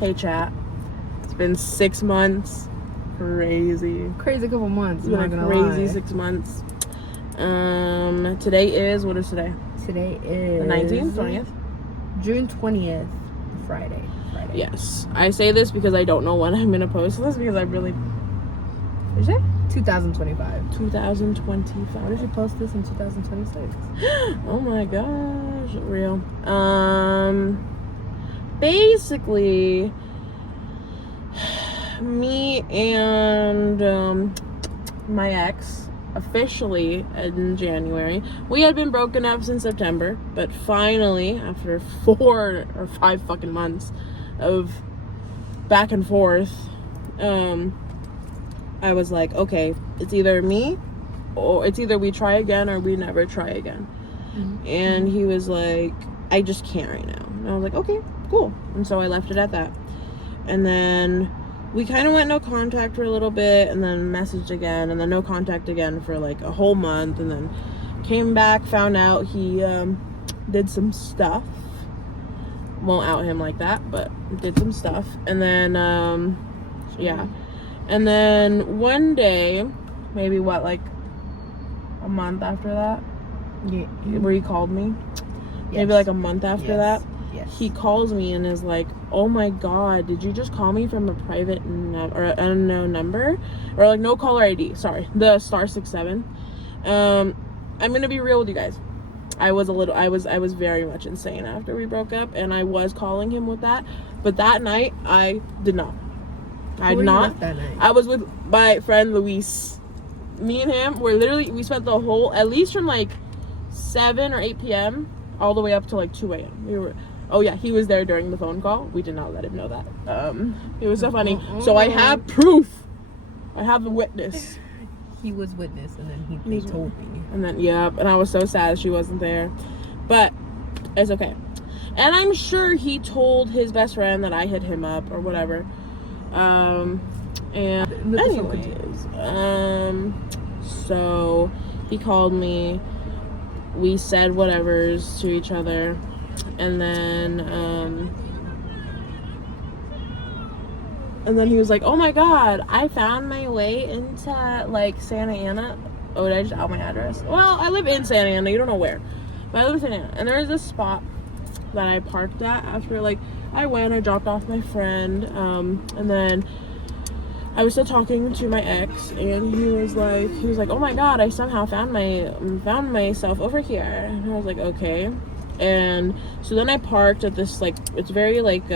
Hey chat. It's been 6 months. Crazy couple months. It's been a crazy 6 months. Today is, what is today? Today is The 19th, 20th? June 20th, Friday. Yes. I say this because I don't know when I'm gonna post this because I really. What did you say? 2025. 2025. Why did you post this in 2026? Oh my gosh, real. Basically, me and my ex officially in January. We had been broken up since September, but finally, after 4 or 5 fucking months of back and forth, I was like, okay, it's either me, or it's either we try again or we never try again. Mm-hmm. And he was like, I just can't right now. And I was like, okay, cool. And so I left it at that. And then we kind of went no contact for a little bit, and then messaged again, and then no contact again for like a whole month, and then came back, found out he did some stuff. Won't out him like that, but did some stuff. And then yeah. And then one day, maybe like a month after that, Yeah. where he called me, Yes. maybe like a month after that, Yes. he calls me and is like, oh my god, did you just call me from a private or unknown number, or like no caller ID, sorry, the *67. I'm gonna be real with you guys. I was very much insane after we broke up, and I was calling him with that, but that night I did not. I did not. That night? I was with my friend Luis. Me and him were literally, we spent the whole, at least from like 7 or 8 p.m. all the way up to like 2 a.m. We were, oh yeah, he was there during the phone call. We did not let him know that. It was so funny. So I have proof. I have the witness. He was witness, and then they told me. And then, yeah, and I was so sad she wasn't there. But it's okay. And I'm sure he told his best friend that I hit him up or whatever. And anyways, so he called me, we said whatevers to each other, and then he was like, oh my god, I found my way into like Santa Ana. Oh, did I just out my address? Well, I live in Santa Ana, you don't know where, but I live in Santa Ana, and there's this spot that I parked at after like I dropped off my friend, and then I was still talking to my ex, and he was like, oh my god, I somehow found myself over here. And I was like, okay. And so then I parked at this, like, it's very like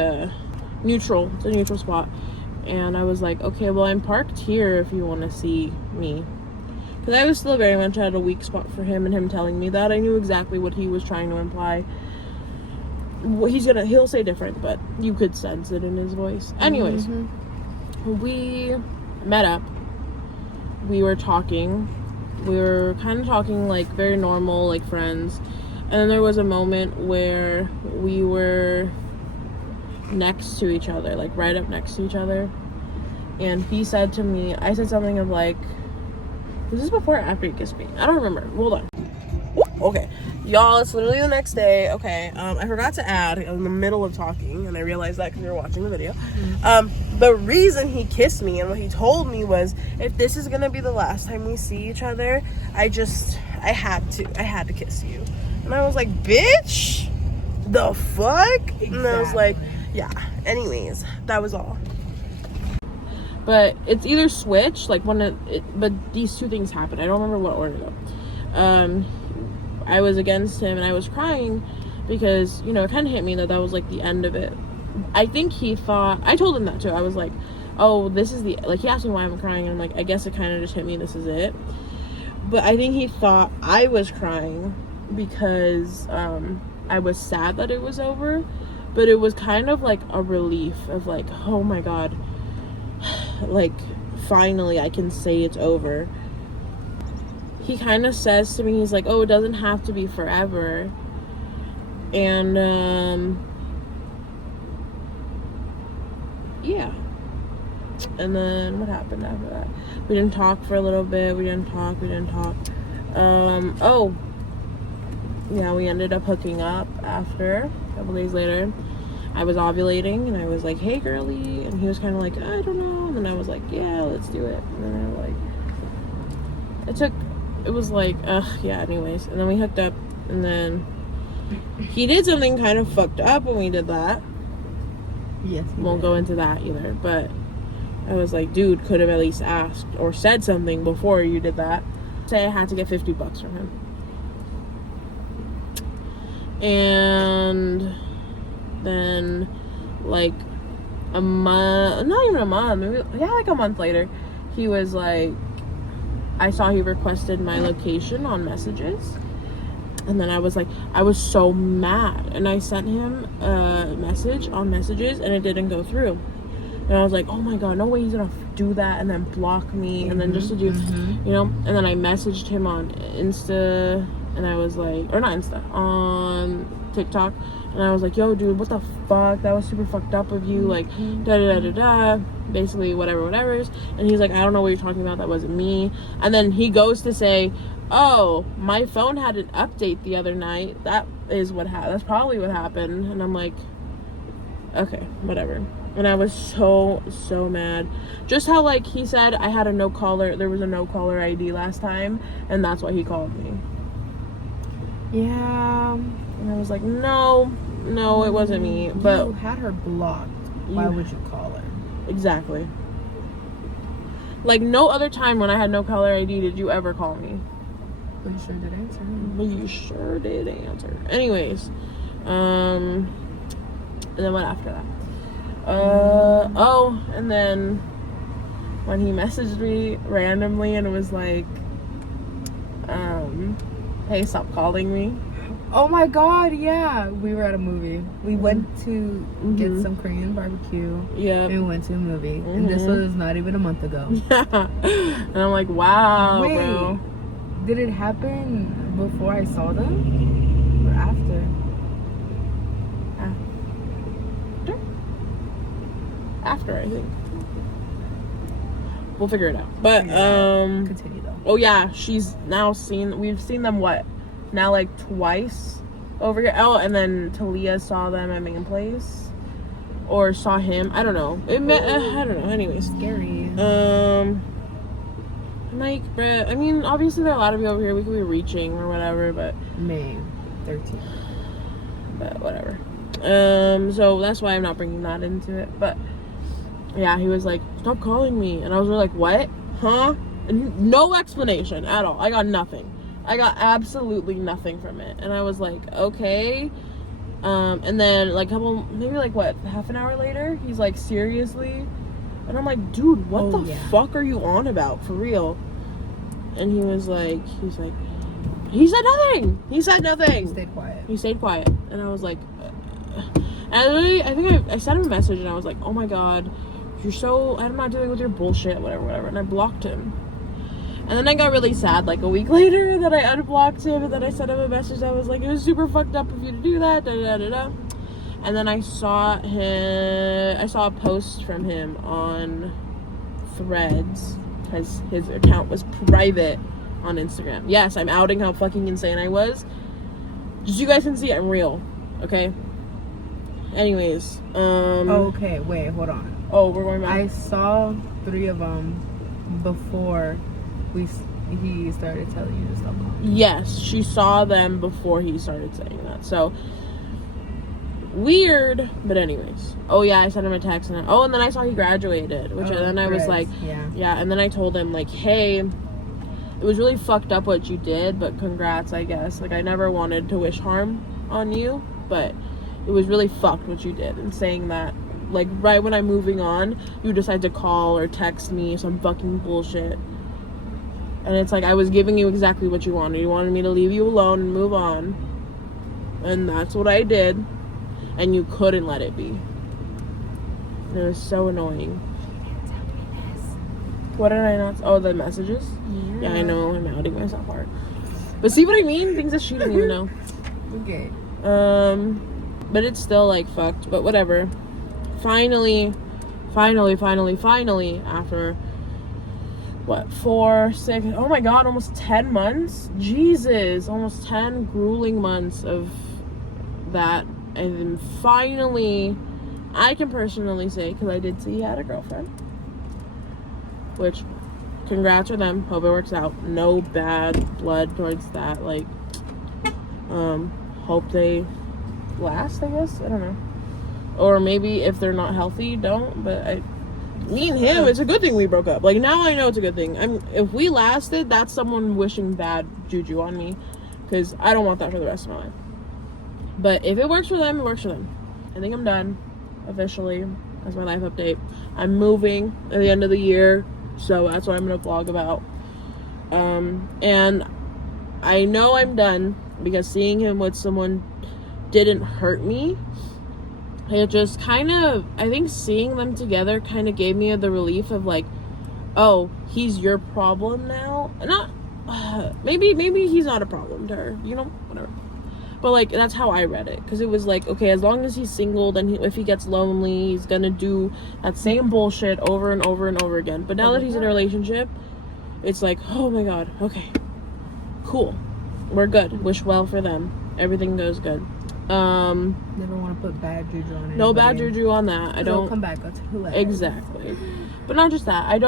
neutral. It's a neutral spot. And I was like, okay, well, I'm parked here if you want to see me. Because I was still very much at a weak spot for him, and him telling me that, I knew exactly what he was trying to imply. He'll say different, but you could sense it in his voice. Anyways, we met up. We were talking. We were kind of talking like very normal, like friends. And then there was a moment where we were next to each other, like right up next to each other. And he said to me, I said something of like, was this before or after he kissed me? I don't remember. Hold on. Okay, y'all, it's literally the next day. Okay, I forgot to add in the middle of talking, and I realized that because we were watching the video. The reason he kissed me and what he told me was, if this is gonna be the last time we see each other, I had to kiss you. And I was like, bitch, the fuck? Exactly. And I was like, yeah. Anyways, that was all. But it's either switch, like but these two things happened. I don't remember what order though. I was against him and I was crying because, you know, it kind of hit me that was like the end of it. I think he thought, I told him that too. I was like, oh, this is like, he asked me why I'm crying, and I'm like, I guess it kind of just hit me, this is it. But I think he thought I was crying because I was sad that it was over, but it was kind of like a relief of like, oh my god, like finally I can say it's over. He kind of says to me, he's like, oh, it doesn't have to be forever. And yeah. And then what happened after that? We didn't talk for a little bit. We didn't talk. Oh yeah, we ended up hooking up after a couple days later. I was ovulating, and I was like, hey, girly. And he was kind of like, I don't know. And then I was like, yeah, let's do it. And then it was like, yeah, anyways. And then we hooked up, and then he did something kind of fucked up when we did that. Yes. Won't go into that either, but I was like, dude, could have at least asked or said something before you did that. Say I had to get $50 from him. And then, like, a month, not even a month, maybe, yeah, like a month later, he was like, I saw he requested my location on messages. And then I was like, I was so mad. And I sent him a message on messages, and it didn't go through. And I was like, oh my God, no way he's gonna do that and then block me. And then just to do, you know. And then I messaged him on Insta, and I was like, or not Insta, on TikTok. And I was like, yo, dude, what the fuck? That was super fucked up of you. Like, da-da-da-da-da. Basically, whatever's. And he's like, I don't know what you're talking about. That wasn't me. And then he goes to say, oh, my phone had an update the other night. That is what happened. That's probably what happened. And I'm like, okay, whatever. And I was so mad. Just how, like, he said I had there was a no caller ID last time, and that's why he called me. Yeah. And I was like, no, it wasn't me. But you had her blocked. Why would you call her? Exactly. Like, no other time when I had no caller ID did you ever call me. But you sure did answer. But you sure did answer. Anyways, and then what after that? And then when he messaged me randomly and was like, hey, stop calling me. Oh my God, yeah. We were at a movie. We went to get some Korean barbecue. Yeah. And we went to a movie. And this was not even a month ago. And I'm like, wow, wait, bro. Did it happen before I saw them? Or after? After, I think. We'll figure it out. But, continue though. Oh yeah, we've seen them what? Now like twice over here. Oh, and then Talia saw them at Main Place. Or saw him. I don't know. I don't know. Anyways. Scary. I'm like, bruh, I mean, obviously there are a lot of you over here we could be reaching or whatever, but May 13th. But whatever. So that's why I'm not bringing that into it. But yeah, he was like, stop calling me. And I was really like, what? Huh? And no explanation at all. I got nothing. I got absolutely nothing from it. And I was like, okay. And then like half an hour later, he's like, seriously? And I'm like, dude, what the fuck are you on about? For real? And he said nothing. He said nothing. He stayed quiet. And I was like, and I think I sent him a message, and I was like, oh my God, I'm not dealing with your bullshit, whatever. And I blocked him. And then I got really sad, like a week later, that I unblocked him, and then I sent him a message that was like, it was super fucked up of you to do that, da-da-da-da-da. And then I saw a post from him on Threads, because his account was private on Instagram. Yes, I'm outing how fucking insane I was. Just so you guys can see I'm real, okay? Anyways, okay, wait, hold on. Oh, we're going back. I saw 3 of them before he started telling you to stop calling. Yes, she saw them before he started saying that. So weird, but anyways. Oh yeah, I sent him a text, and then I saw he graduated, which then I was like, yeah. And then I told him like, hey, it was really fucked up what you did, but congrats, I guess. Like, I never wanted to wish harm on you, but it was really fucked what you did. And saying that, like, right when I'm moving on, you decide to call or text me some fucking bullshit. And it's like, I was giving you exactly what you wanted. You wanted me to leave you alone and move on. And that's what I did. And you couldn't let it be. And it was so annoying. What did I not... Oh, the messages? Yeah, I know. I'm outing myself hard. But see what I mean? Things that she didn't even know. Okay. But it's still, like, fucked. But whatever. Finally, after... What, 4, 6... Oh my God, almost 10 months? Jesus. Almost 10 grueling months of that And then finally, I can personally say, because I did see he had a girlfriend, which, congrats for them. Hope it works out. No bad blood towards that. Like, hope they last, I guess. I don't know. Or maybe if they're not healthy, don't. But me and him, it's a good thing we broke up. Like, now I know it's a good thing. If we lasted, that's someone wishing bad juju on me, because I don't want that for the rest of my life. But if it works for them, it works for them. I think I'm done officially. That's my life update. I'm moving at the end of the year, so that's what I'm gonna vlog about. And I know I'm done because seeing him with someone didn't hurt me. It just kind of, I think seeing them together kind of gave me the relief of like, oh, he's your problem now. Not, maybe he's not a problem to her, you know, whatever. But like, that's how I read it, because it was like, okay, as long as he's single, then if he gets lonely, he's gonna do that same bullshit over and over and over again. But now that he's in a relationship, it's like, oh my god, okay, cool, we're good. Wish well for them. Everything goes good. Never want to put bad juju on it. No bad juju on that. I don't come back. That's hilarious. Exactly. But not just that. I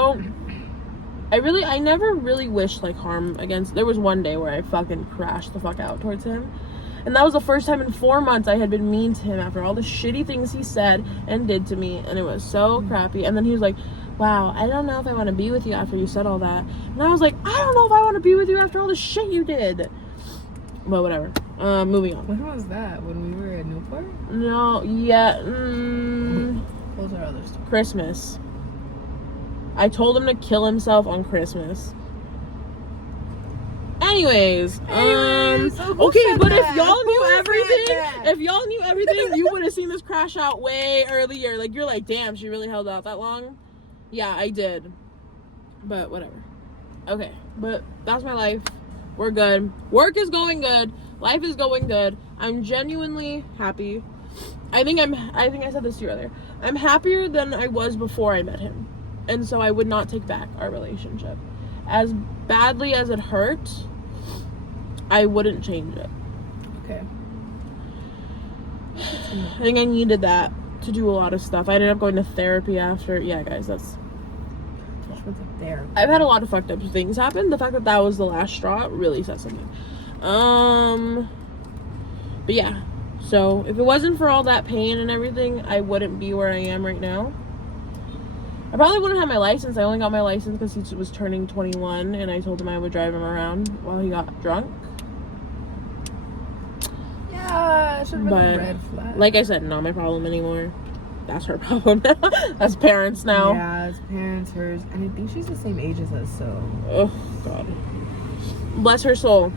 never really wished like harm against. There was one day where I fucking crashed the fuck out towards him. And that was the first time in 4 months I had been mean to him after all the shitty things he said and did to me. And it was so crappy. And then he was like, wow, I don't know if I want to be with you after you said all that. And I was like, I don't know if I want to be with you after all the shit you did. But whatever. Moving on. When was that? When we were at Newport? No, yeah. Those are other stuff. Christmas. I told him to kill himself on Christmas. Anyways, okay, but if y'all knew everything, you would have seen this crash out way earlier. Like, you're like, damn, she really held out that long? Yeah, I did. But whatever. Okay, but that's my life. We're good. Work is going good. Life is going good. I'm genuinely happy. I think I said this to you earlier. I'm happier than I was before I met him. And so I would not take back our relationship. As badly as it hurt, I wouldn't change it. Okay. I think I needed that to do a lot of stuff. I ended up going to therapy after. Yeah, guys, that's... I've had a lot of fucked up things happen. The fact that was the last straw really says something. But yeah. So, if it wasn't for all that pain and everything, I wouldn't be where I am right now. I probably wouldn't have my license. I only got my license because he was turning 21, and I told him I would drive him around while he got drunk. Yeah, it should have been a red flag. Like I said, not my problem anymore. That's her problem now. That's parents now. Yeah, it's parents, hers. And I think she's the same age as us, so. Oh, God. Bless her soul.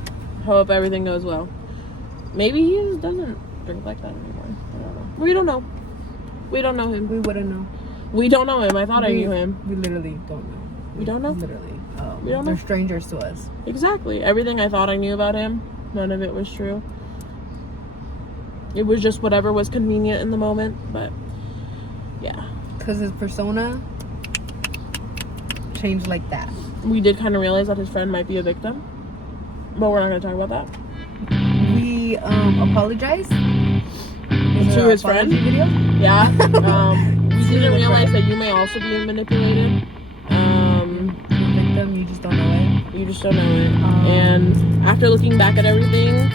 Hope everything goes well. Maybe he doesn't drink like that anymore. I don't know. We don't know. We don't know him. We wouldn't know. We don't know him. I thought I knew him. We literally don't know. We don't know? Literally. We don't know. They're strangers to us. Exactly. Everything I thought I knew about him, none of it was true. It was just whatever was convenient in the moment, but yeah. Because his persona changed like that. We did kind of realize that his friend might be a victim, but we're not going to talk about that. We apologize to his friend. Video? Yeah. We didn't realize that you may also be manipulated. You're a victim, you just don't know it. You just don't know it. And after looking back at everything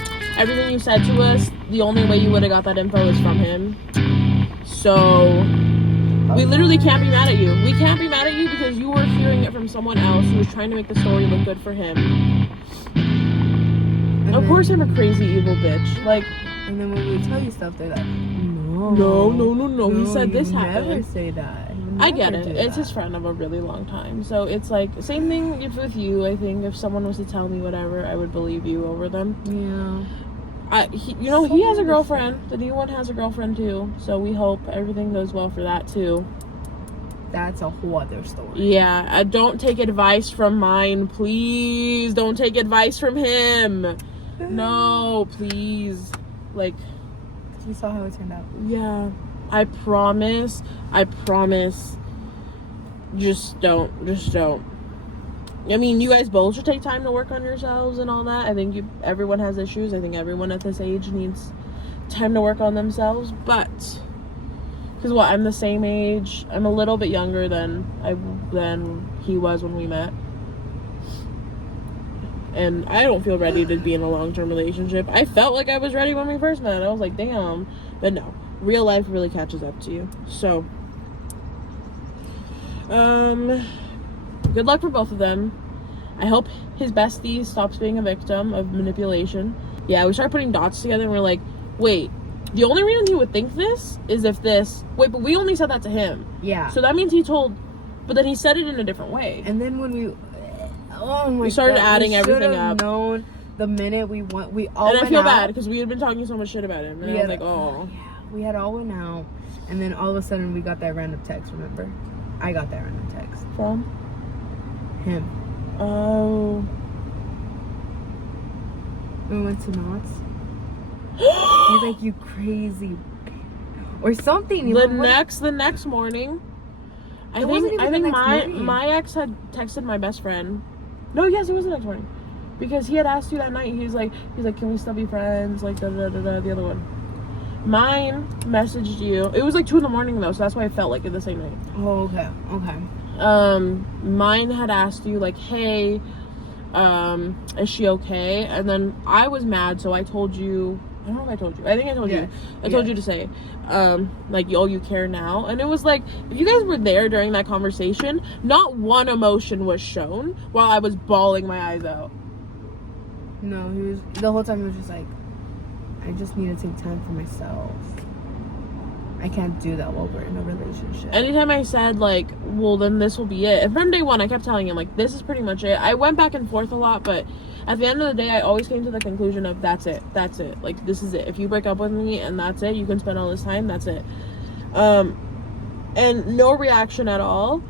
you said to us, the only way you would have got that info is from him. So we literally can't be mad at you. We can't be mad at you because you were hearing it from someone else who was trying to make the story look good for him. Of course I'm a crazy evil bitch. Like, and then when we tell you stuff, they're like, no. He said this happened. Never say that. I get it. It's his friend of a really long time. So it's like, same thing with you. I think if someone was to tell me whatever, I would believe you over them. Yeah. He has a girlfriend. The new one has a girlfriend too. So we hope everything goes well for that too. That's a whole other story. Yeah. Don't take advice from mine. Please don't take advice from him. No, please. Like, we saw how it turned out. Yeah. I promise. Just don't. I mean, you guys both should take time to work on yourselves and all that. I think everyone has issues. I think everyone at this age needs time to work on themselves, but because I'm the same age. I'm a little bit younger than he was when we met. And I don't feel ready to be in a long-term relationship. I felt like I was ready when we first met. I was like, damn. But no, real life really catches up to you. So, good luck for both of them. I hope his bestie stops being a victim of manipulation. Yeah, we started putting dots together and we're like, wait, the only reason he would think this is if this... Wait, but we only said that to him. Yeah. So that means he told... But then he said it in a different way. And then when we... Oh my god. We started adding everything up. Known the minute we all and went I feel out, bad because we had been talking so much shit about him. And I was like, oh. Yeah, we had all went out. And then all of a sudden we got that random text, remember? I got that random text. From? Him. Oh. We went to Knott's. He's like, you crazy. Or something. The next morning... I think my ex had texted my best friend. No, yes, it was the next morning. Because he had asked you that night. He's like, can we still be friends? Like, the other one. Mine messaged you. It was like 2 a.m. though, so that's why I felt like it the same night. Oh, okay. Mine had asked you, like, hey, is she okay? And then I was mad, so I told you... I don't know if I told you. I think I told you. I told you to say, like, oh, you care now? And it was like, if you guys were there during that conversation, not one emotion was shown while I was bawling my eyes out. No, the whole time he was just like, I just need to take time for myself. I can't do that while we're in a relationship. Anytime I said, like, well, then this will be it. And from day one, I kept telling him, like, this is pretty much it. I went back and forth a lot, but at the end of the day, I always came to the conclusion of that's it. Like, this is it. If you break up with me and that's it, you can spend all this time, that's it. And no reaction at all.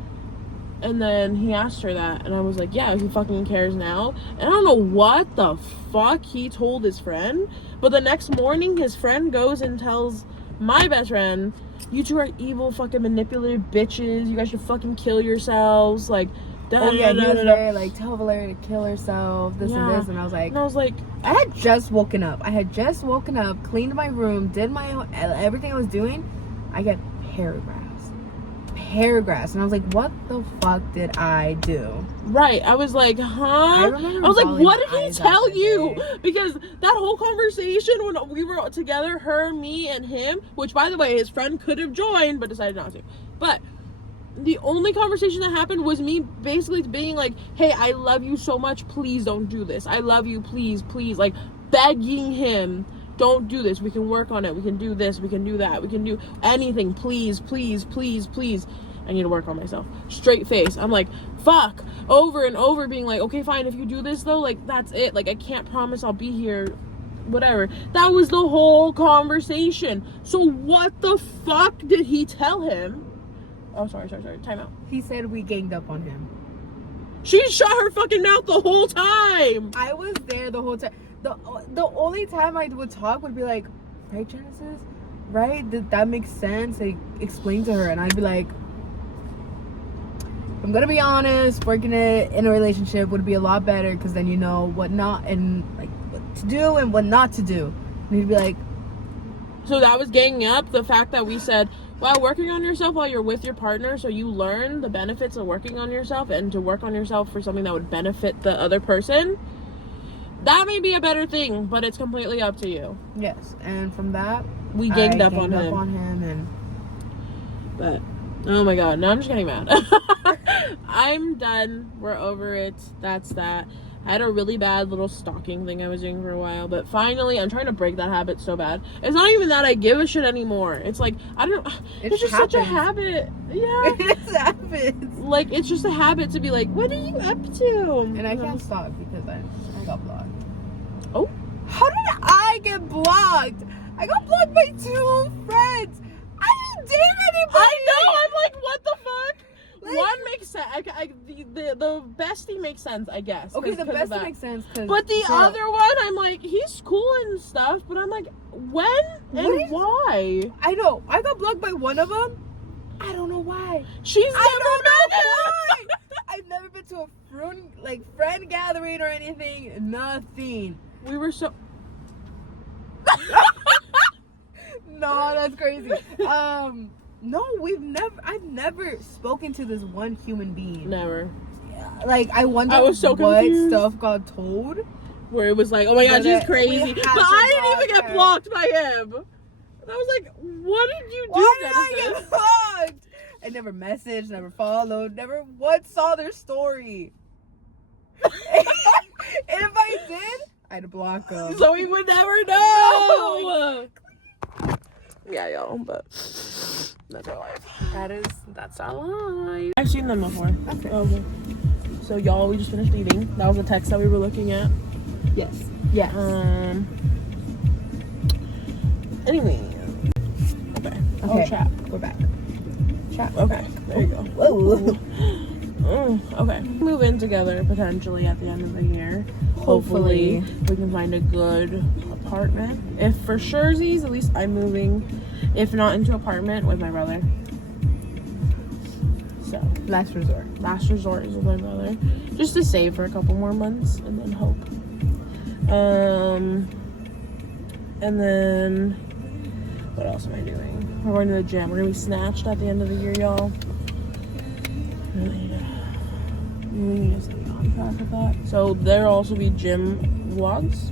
And then he asked her that, and I was like, yeah, he fucking cares now. And I don't know what the fuck he told his friend, but the next morning, his friend goes and tells my best friend, you two are evil fucking manipulative bitches, you guys should fucking kill yourselves, like, he was very like, tell Valeria to kill herself, this and this, and I was like, I had just woken up, cleaned my room, did everything I was doing. I get paragraphs, and I was like, what the fuck did I do? Right, I was like, huh? I was like, what did he tell you? Because that whole conversation when we were together, her, me, and him, which by the way, his friend could have joined but decided not to, but the only conversation that happened was me basically being like, hey, I love you so much, please don't do this, I love you, please, like, begging him, don't do this, we can work on it, we can do this, we can do that, we can do anything, please. I need to work on myself. Straight face. I'm like, fuck, over and over, being like, okay, fine, if you do this though, like, that's it, like, I can't promise I'll be here, whatever. That was the whole conversation. So what the fuck did he tell him? Oh, sorry, time out. He said we ganged up on him. She shut her fucking mouth the whole time. I was there the whole time. The only time I would talk would be like, right, Genesis? Right? That makes sense. Like, explain to her, and I'd be like, I'm gonna be honest, working in a relationship would be a lot better because then you know what not, and like what to do and what not to do. And he'd be like, so that was ganging up, the fact that we said, well, working on yourself while you're with your partner, so you learn the benefits of working on yourself and to work on yourself for something that would benefit the other person. That may be a better thing, but it's completely up to you. Yes, and from that, we ganged up on him. But oh my god, now I'm just getting mad. I'm done. We're over it. That's that. I had a really bad little stalking thing I was doing for a while, but finally I'm trying to break that habit so bad. It's not even that I give a shit anymore. It's like, I don't know. It's just such a habit. Yeah. It happens. Like, it's just a habit to be like, what are you up to? And I can't stalk because I got blocked. Oh? How did I get blocked? I got blocked by 2 friends. I didn't date anybody. I know. I'm like, what the fuck? Like, one makes sense. The bestie makes sense, I guess. Okay, the bestie makes sense. But the other one, I'm like, he's cool and stuff, but I'm like, when and why? I know. I got blocked by one of them. I don't know why. She's never met him. I've never been to a friend gathering or anything. Nothing. We were so... that's crazy. No, I've never spoken to this one human being. Never. Like, I wonder I was so what confused. stuff got told. Where it was like, oh my god, she's crazy. But I didn't even get blocked by him. And I was like, what did you do? Why did I get blocked? I never messaged, never followed, never once saw their story. If I did, I'd block them. So we would never know. Yeah, y'all, but that's our life. That's our life. I've seen them before. Okay. So y'all, we just finished eating. That was the text that we were looking at. Yes. Yes. Anyway. Okay. Oh, chat. We're back. Chat. Okay. There you go. Whoa. Okay. Move in together potentially at the end of the year. Hopefully we can find a good apartment. If for surezies, at least I'm moving. If not, into apartment with my brother. So last resort is with my brother, just to save for a couple more months and then hope. And then what else am I doing? We're going to the gym. We're gonna be snatched at the end of the year, y'all. Really, we need to stay on track with that. So there'll also be gym vlogs.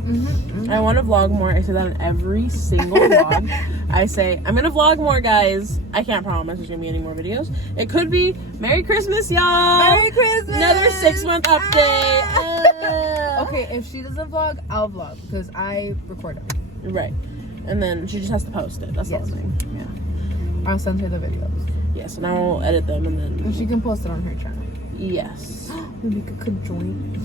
I want to vlog more. I say that in every single vlog. I say I'm gonna vlog more, guys. I can't promise there's gonna be any more videos. It could be Merry Christmas, y'all. Merry Christmas. Another 6-month update. Okay, if she doesn't vlog, I'll vlog because I record everything. Right, and then she just has to post it. That's the only thing. Yeah, I'll send her the videos. Yes, and I will edit them, and then she can post it on her channel. Yes. Maybe we could join.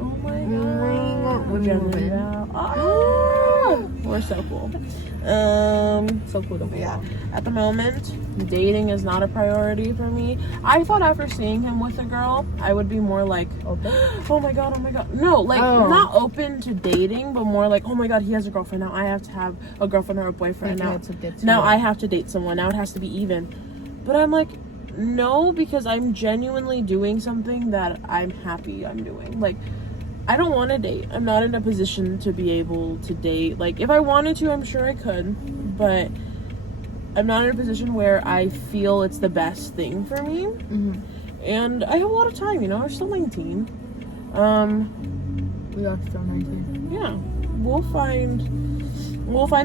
Oh my god. We're moving. Oh, we're so cool. So cool to be yeah. At the moment, dating is not a priority for me. I thought after seeing him with a girl, I would be more like, open? oh my god. No, like not open to dating, but more like, oh my god, he has a girlfriend. Now I have to have a girlfriend or a boyfriend. Now I have to date someone. Now it has to be even. But I'm like, no, because I'm genuinely doing something that I'm happy I'm doing. Like, I don't want to date. I'm not in a position to be able to date. Like, if I wanted to, I'm sure I could, but I'm not in a position where I feel it's the best thing for me. And I have a lot of time, you know. I'm still 19. We are still 19. Yeah, we'll find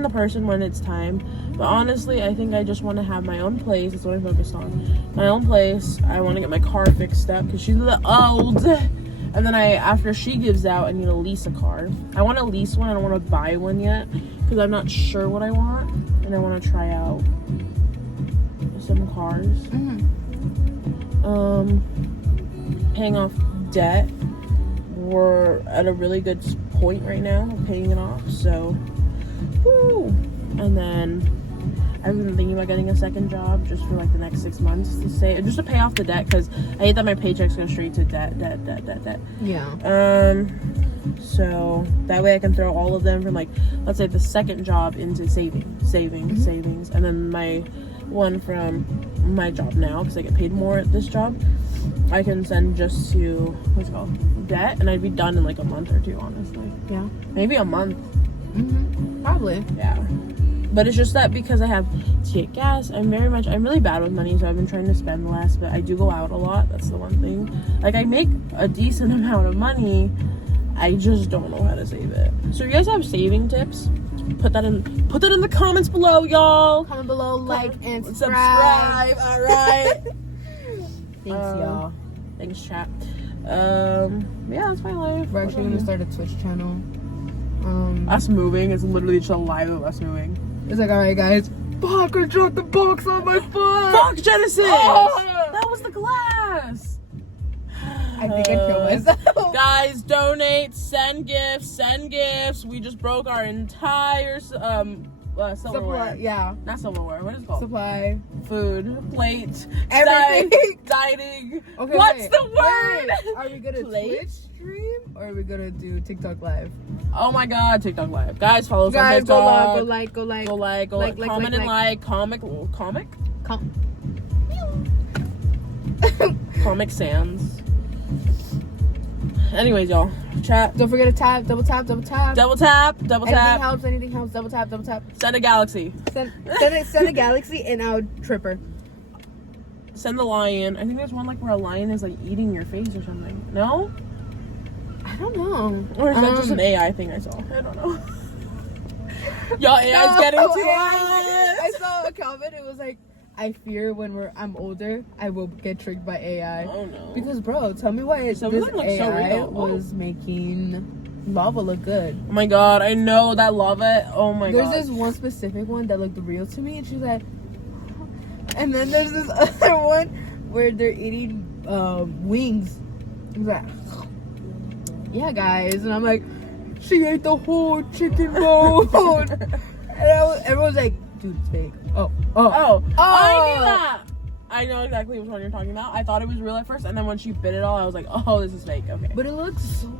the person when it's time. But honestly, I think I just want to have my own place. That's what I'm focused on. My own place. I want to get my car fixed up because she's old. And then after she gives out, I need to lease a car. I want to lease one. I don't want to buy one yet because I'm not sure what I want. And I want to try out some cars. Paying off debt. We're at a really good point right now of paying it off. So, woo. And then I've been thinking about getting a second job just for like the next 6 months just to pay off the debt because I hate that my paychecks go straight to debt. Yeah. So that way I can throw all of them from like, let's say the second job into savings, and then my one from my job now because I get paid more at this job, I can send just to what's it called, debt, and I'd be done in like a month or two, honestly. Yeah. Maybe a month. Probably. Yeah. But it's just that because I have to get gas, I'm really bad with money, so I've been trying to spend less, but I do go out a lot. That's the one thing. Like, I make a decent amount of money, I just don't know how to save it. So if you guys have saving tips, put that in the comments below, y'all. Comment below, like, and subscribe. All right. Thanks, y'all. Thanks, chat. Yeah, that's my life. We're actually gonna start a Twitch channel. Us moving is literally just a live of us moving. It's like, alright guys, fuck, I dropped the box on my foot. Fuck, Genesis! Oh! That was the glass. I think I'd kill myself. Guys, donate, send gifts. We just broke our entire silverware. Supply, yeah. Not silverware. What is it called? Supply. Food. Plate. Everything. Dining. Okay, what's the word? Wait. Are we gonna Twitch stream or are we gonna do TikTok live? Oh my god, TikTok live. Guys, follow us on TikTok. Go like. Comment and like. Comic Sans. Anyways, y'all. Chat. Don't forget to tap, double tap, double tap. Double tap, double tap. Anything helps, double tap, double tap. Send a galaxy. Send a galaxy and I would trip her. Send the lion. I think there's one like where a lion is like eating your face or something. No? I don't know. Or is that just an AI thing I saw? I don't know. Y'all, AI's getting to us. I saw a comment. It was like, I fear when I'm older, I will get tricked by AI. Oh no. Because bro, tell me why this AI was making lava look good. Oh my god, I know that lava. Oh my god. There's this one specific one that looked real to me, and she's like, and then there's this other one where they're eating wings. He's like, yeah, guys, and I'm like, she ate the whole chicken bone. And everyone's like, dude, it's fake. Oh, I knew that. I know exactly which one you're talking about. I thought it was real at first, and then when she bit it all, I was like, oh, this is fake. Okay. But it looks so...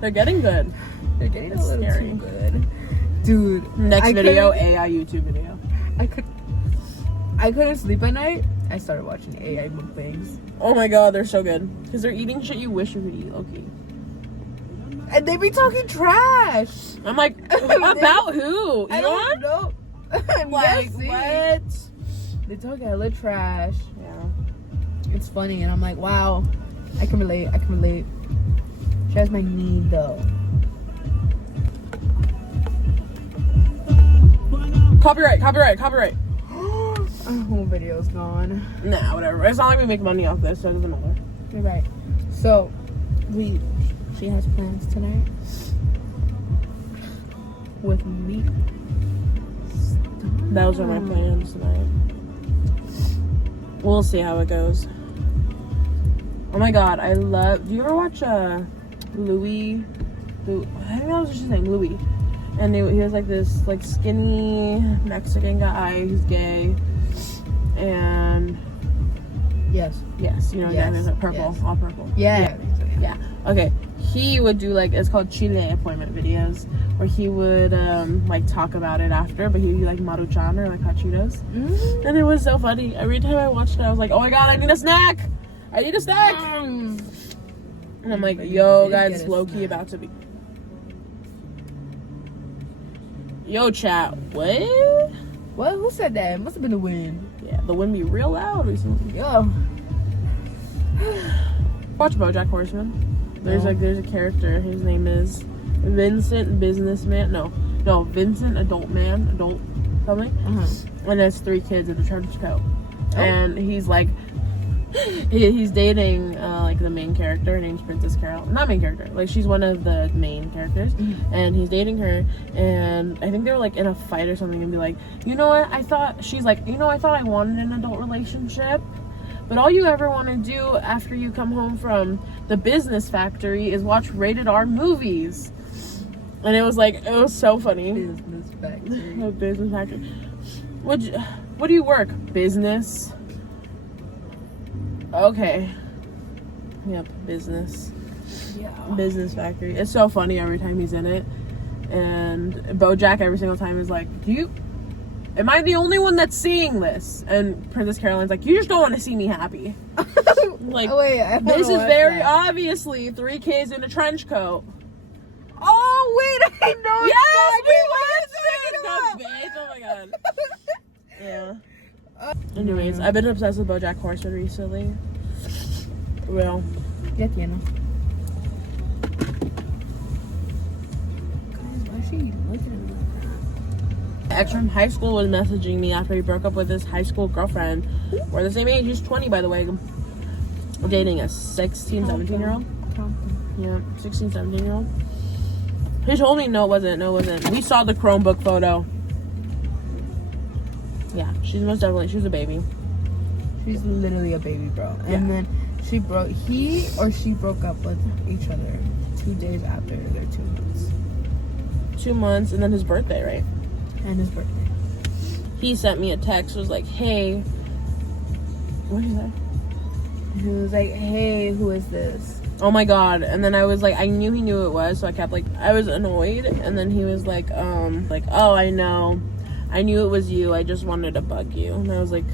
They're getting good. They're getting a little too good. Dude. Next video, AI YouTube video. I couldn't sleep at night. I started watching AI mukbangs. Oh my god, they're so good. Because they're eating shit you wish you could eat, okay. And they be talking trash. I'm like, about who? I don't know. I'm like, guessing. what? They talk hella trash. Yeah. It's funny, and I'm like, wow, I can relate. She has my need, though. Copyright. Our whole video's gone. Nah, whatever. It's not like we make money off this, so it doesn't matter. You're right. So, she has plans tonight with me. Those are my plans tonight. We'll see how it goes. Oh my god, I love... Do you ever watch Louis? I don't know what his name, Louis. And he was like this like skinny Mexican guy who's gay. And... Yes, you know, yes, purple, all purple. Yeah. Okay, he would do like, it's called Chile appointment videos, where he would like talk about it after, but he'd be like Maruchan or like hot Cheetos. Mm-hmm. And it was so funny. Every time I watched it, I was like, oh my god, I need a snack. And I'm like, yo guys, it's low-key about to be. Yo chat, what? What? Who said that? It must have been the wind. Yeah, the wind be real loud recently. Yo. Watch BoJack Horseman. There's a character. His name is Vincent Businessman. No, Vincent Adult something. And there's 3 kids in the trench coat. Oh. And he's like, he's dating like the main character. Her name's Princess Carol. Not main character. Like she's one of the main characters. Mm-hmm. And he's dating her. And I think they were like in a fight or something. And be like, you know what? She's like, I thought I wanted an adult relationship. But all you ever want to do after you come home from the business factory is watch rated R movies. And it was so funny. Business factory. Oh, business factory. What do you work? Business. Okay. Yep, business. Yeah. Business factory. It's so funny every time he's in it. And BoJack every single time is like, am I the only one that's seeing this? And Princess Caroline's like, you just don't want to see me happy. Like, this is very obviously 3 kids in a trench coat. Oh, wait, I know. Yes, we watched it! Oh my god. Yeah. Anyways, I've been obsessed with BoJack Horseman recently. Well. Ya tiene. Guys, why is she looking at me? Ex from high school was messaging me after he broke up with his high school girlfriend. We're the same age. He's 20, by the way. Dating a 16, 17-year-old. Yeah, 16, 17-year-old. He told me no, it wasn't. We saw the Chromebook photo. Yeah, she's most definitely, she was a baby. She's literally a baby, bro. And then she broke up with each other 2 days after their 2 months. 2 months, and then his birthday, right? And his birthday. He sent me a text, was like, hey. What did he say? He was like, hey, who is this? Oh my god. And then I was like, I knew he knew who it was, so I kept like, I was annoyed. And then he was like, oh, I know. I knew it was you. I just wanted to bug you. And I was like,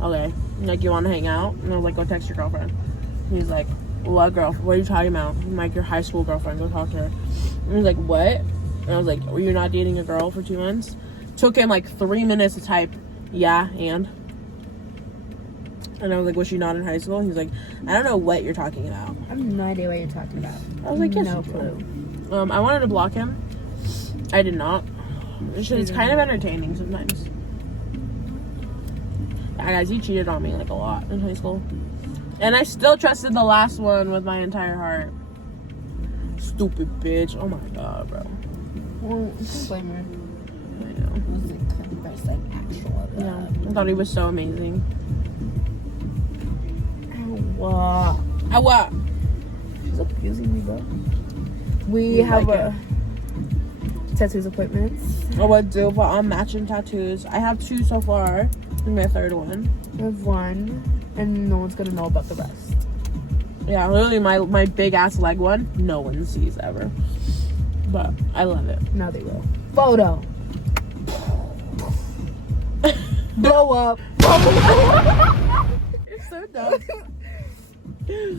okay. Like, you want to hang out? And I was like, go text your girlfriend. And he's like, what girlfriend? What are you talking about? I'm like, your high school girlfriend. Go talk to her. And he's like, what? And I was like, were you not dating a girl for 2 months? Took him like 3 minutes to type, yeah, and I was like, was she not in high school? And he's like, I don't know what you're talking about. I have no idea what you're talking about. I was like, yes, no you clue. do. I wanted to block him. I did not. It's kind of entertaining sometimes. Yeah, guys, he cheated on me like a lot in high school. And I still trusted the last one with my entire heart. Stupid bitch. Oh my god, bro. Well, you can blame her. I know. It was like the best, like, actual. Yeah. I thought he was so amazing. What? What? She's abusing me, bro. We have a tattoos appointments. Oh, what do? But I'm matching tattoos. I have 2 so far. And my 3rd one. We have 1, and no one's gonna know about the rest. Yeah, literally my big ass leg one, no one sees ever. But I love it. Now they will. Photo. Blow up. It's so dumb.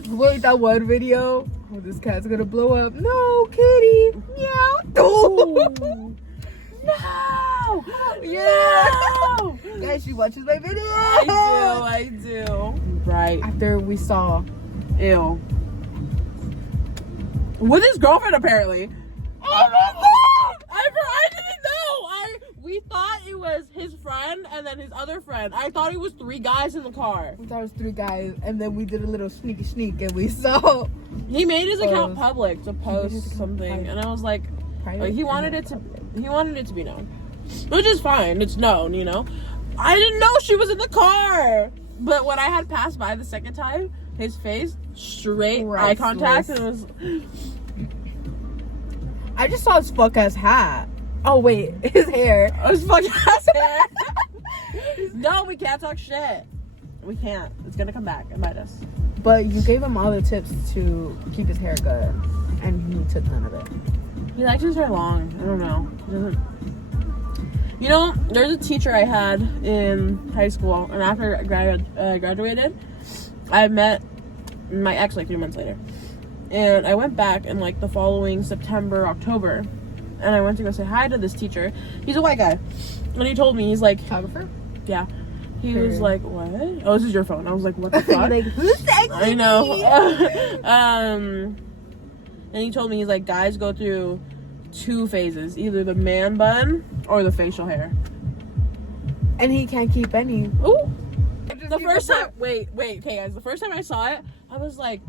Wait, that one video. Oh, this cat's gonna blow up. No, kitty. Meow. No! Yeah. No! Guys, she watches my video. I do. Right. After we saw. Ew. With his girlfriend, apparently. Oh my god! I didn't know. We thought it was his friend and then his other friend. I thought it was 3 guys in the car. We thought it was 3 guys, and then we did a little sneak, and we saw. He made his account public to post something, and I was like, he wanted it to be known, which is fine. It's known, you know. I didn't know she was in the car, but when I had passed by the second time, his face straight eye contact, and it was. I just saw his fuck ass hat. Oh wait, his hair. His fucking ass hair. No, we can't talk shit. We can't. It's gonna come back and bite us. But you gave him all the tips to keep his hair good, and he took none of it. He likes his hair long. I don't know. He doesn't. You know, there's a teacher I had in high school, and after I graduated, I met my ex like 3 months later. And I went back in like the following September, October, and I went to go say hi to this teacher. He's a white guy. And he told me, he's like, Photographer? Yeah. He was like, what? Oh, this is your phone. I was like, what the fuck? Like, who's texting I know. me? And he told me, he's like, guys go through 2 phases, either the man bun or the facial hair. And he can't keep any. Ooh. The first time, wait, okay guys, the first time I saw it, I was like,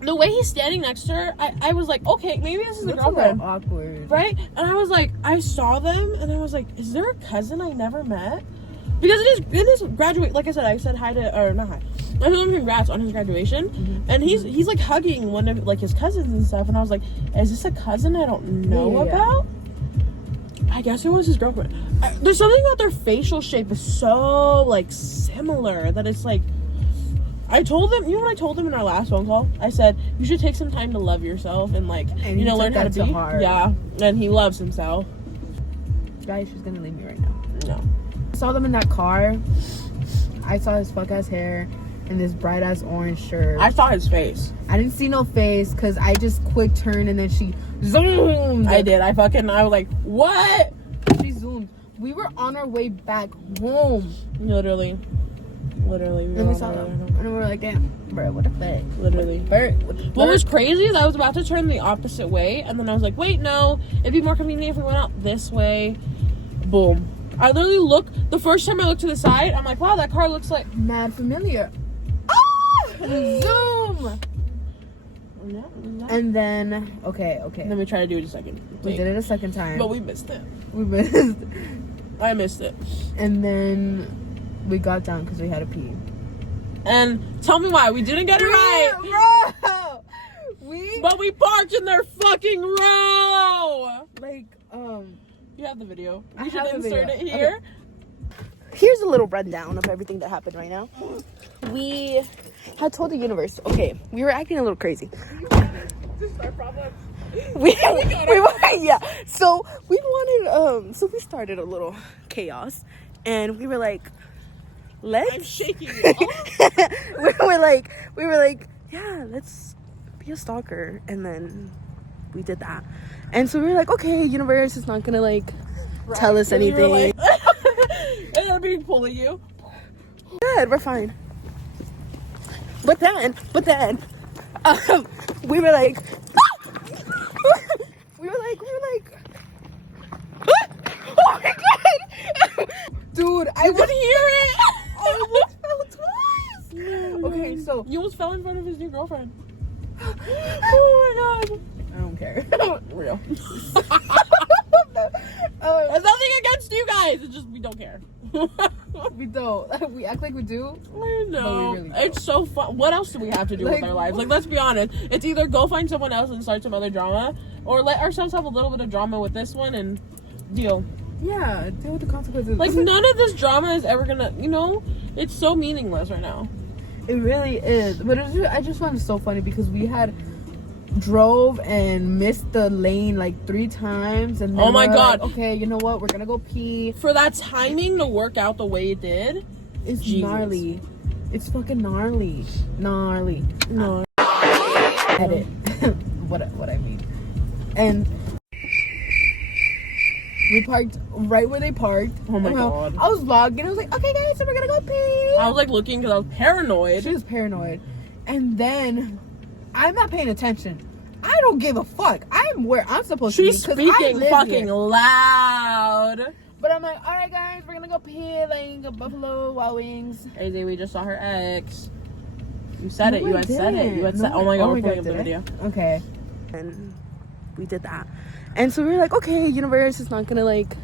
the way he's standing next to her, I was like, okay, maybe this is a girlfriend. Awkward. Right? And I was like, I saw them, and I was like, is there a cousin I never met? Because in his graduate, like I said hi to, or not hi, I told him congrats on his graduation, and he's like hugging one of like his cousins and stuff, and I was like, is this a cousin I don't know about? I guess it was his girlfriend. There's something about their facial shape is so like similar that it's like, I told them, you know what I told them in our last phone call? I said, you should take some time to love yourself and like, and you know, learn how to be. Yeah, and he loves himself. Guys, she's gonna leave me right now. No. I saw them in that car. I saw his fuck ass hair and this bright ass orange shirt. I saw his face. I didn't see no face because I just quick turned and then she zoomed. I did. I was like, what? She zoomed. We were on our way back home. Literally. We and we saw them. And we were like, damn, bro, what the fuck? Literally. What was crazy is I was about to turn the opposite way, and then I was like, wait, no, it'd be more convenient if we went out this way. Boom. I literally the first time I looked to the side, I'm like, wow, that car looks like mad familiar. Ah! Zoom! Yeah, and then, okay. Let me try to do it a second. We did it a second time. But we missed it. I missed it. And then we got down because we had to pee. And tell me why. We didn't get it right. Bro! But we parked in their fucking row! Like, you have the video. I We should have the insert video. it here. Okay. Here's a little rundown of everything that happened right now. We had told the universe, okay, we were acting a little crazy. This is our problem. Yeah. So we wanted, so we started a little chaos, and we were like, I'm shaking. we were like, yeah, let's be a stalker. And then we did that. And so we were like, okay, universe is not gonna like tell us anything. Like, and they're being pulling you. Good, we're fine. But then, we were like, we were like, oh my god, dude, I would hear it. I almost fell twice. Okay, so you almost fell in front of his new girlfriend. Oh my god. I don't care. Real. There's nothing against you guys. It's just we don't care. We don't. We act like we do. I know. Really It's so fun. What else do we have to do with our lives? Like, let's be honest. It's either go find someone else and start some other drama, or let ourselves have a little bit of drama with this one and deal. Yeah, deal with the consequences. Like, none of this drama is ever gonna, it's so meaningless right now. It really is. But I just find it so funny because we had drove and missed the lane like 3 times, and then oh my god, like, okay, you know what, we're gonna go pee. For that timing to work out the way it did, it's Jesus. gnarly. It's fucking gnarly. No. Edit what I mean. And we parked right where they parked. Oh my god. I was vlogging. I was like, okay guys, so we're gonna go pee. I was like looking because I was paranoid. She was paranoid. And then I'm not paying attention. I don't give a fuck. I'm where I'm supposed She's to be. She's speaking fucking loud. But I'm like, all right, guys, we're gonna go pee, like Buffalo Wild Wings. AZ, we just saw her ex. You said it. No, You I had said it. You had didn't. said. No, Oh my god, oh we're my putting God, up the did I? video. Okay. And we did that. And so we were like, okay, universe is not gonna like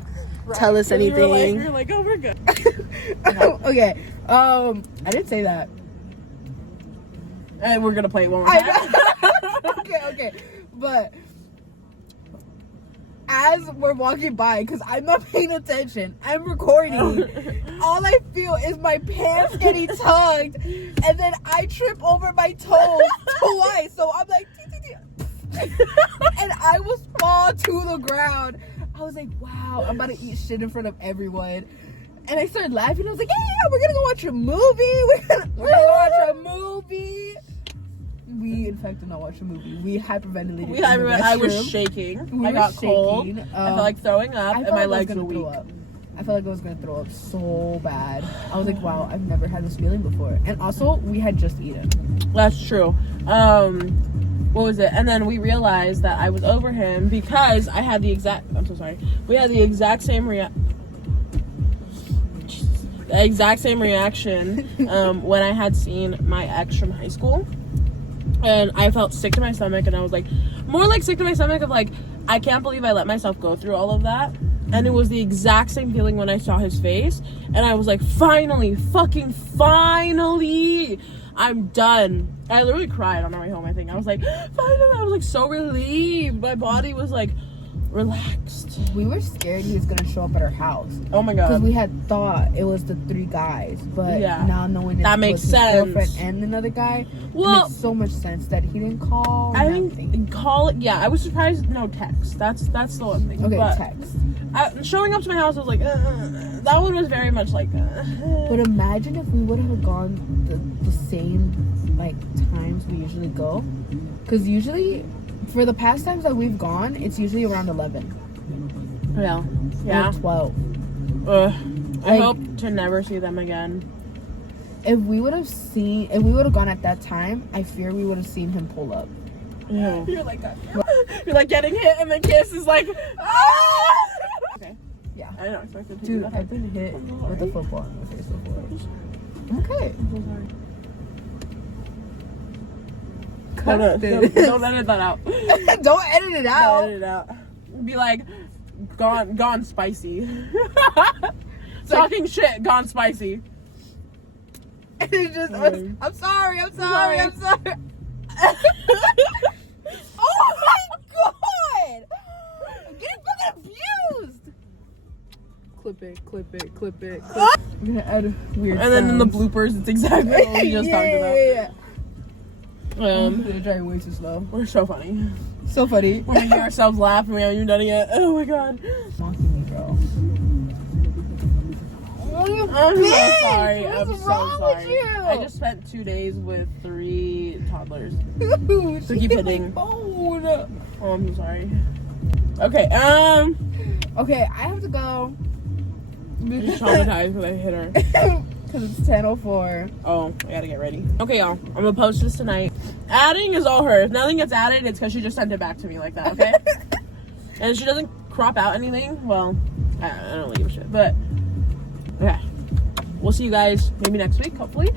tell us anything. We were like, oh, we're good. Okay. I didn't say that. And we're gonna play it one more time. Okay. But as we're walking by, because I'm not paying attention, I'm recording. All I feel is my pants getting tugged, and then I trip over my toes twice. So I'm like, and I was fall to the ground. I was like, wow, I'm about to eat shit in front of everyone. And I started laughing. I was like, yeah, we're gonna go watch a movie. We're gonna watch a movie. We in fact did not watch a movie. We hyperventilated. I was shaking. I got cold. I felt like throwing up, and my legs were weak. I felt like I was gonna throw up so bad. I was like, wow, I've never had this feeling before. And also, we had just eaten. That's true. What was it? And then we realized that I was over him because I had the exact. I'm so sorry. We had the exact same reaction when I had seen my ex from high school. And I felt sick to my stomach, and I was like, more like sick to my stomach of like, I can't believe I let myself go through all of that. And it was the exact same feeling when I saw his face, and I was like, finally, fucking finally, I'm done. I literally cried on my way home, I think. I was like, finally, I was like so relieved. My body was like relaxed. We were scared he was gonna show up at our house. Oh my god. Because we had thought it was the 3 guys, but Yeah. now knowing That it makes was his sense. girlfriend and another guy, Well, it makes so much sense that he didn't call. I nothing. think call it. Yeah, I was surprised. No text. That's the one thing. Okay, but text. Showing up to my house, I was like, that one was very much like. But imagine if we would have gone the same like times we usually go, because usually for the past times that we've gone, it's usually around 11. Yeah. Or 12. I Like- hope to never see them again. If we would have gone at that time, I fear we would have seen him pull up. Yeah. You're like getting hit, and the kiss is like. Ah! Okay. Yeah. I didn't expect it to do Dude, that. I've been hit with a football in the face before. Okay. I'm so sorry. Don't edit that out. Don't edit it out. Don't edit it out. Be like, gone spicy. Talking shit, gone spicy. It's just, Okay. I'm sorry. Sorry. Oh my god! I'm getting fucking abused! Clip it. I'm gonna add weird And then in the sounds. bloopers, it's exactly what we just talked about. Yeah. They're driving way too slow. We're so funny. So funny. When we hear ourselves laugh and we haven't even done it yet. Oh my god. Mocking me, bro. I'm so Bitch, sorry. what's I'm so wrong with sorry. you? I just spent 2 days with 3 toddlers. Dude, So she keep hit my hitting. phone. Oh, I'm so sorry. Okay, Okay, I have to go. I'm just traumatized because I hit her. Because it's 10:04. Oh, I gotta get ready. Okay, y'all. I'm gonna post this tonight. Adding is all her. If nothing gets added, it's because she just sent it back to me like that, okay? And if she doesn't crop out anything, well, I don't really give a shit. But, okay. We'll see you guys maybe next week, hopefully.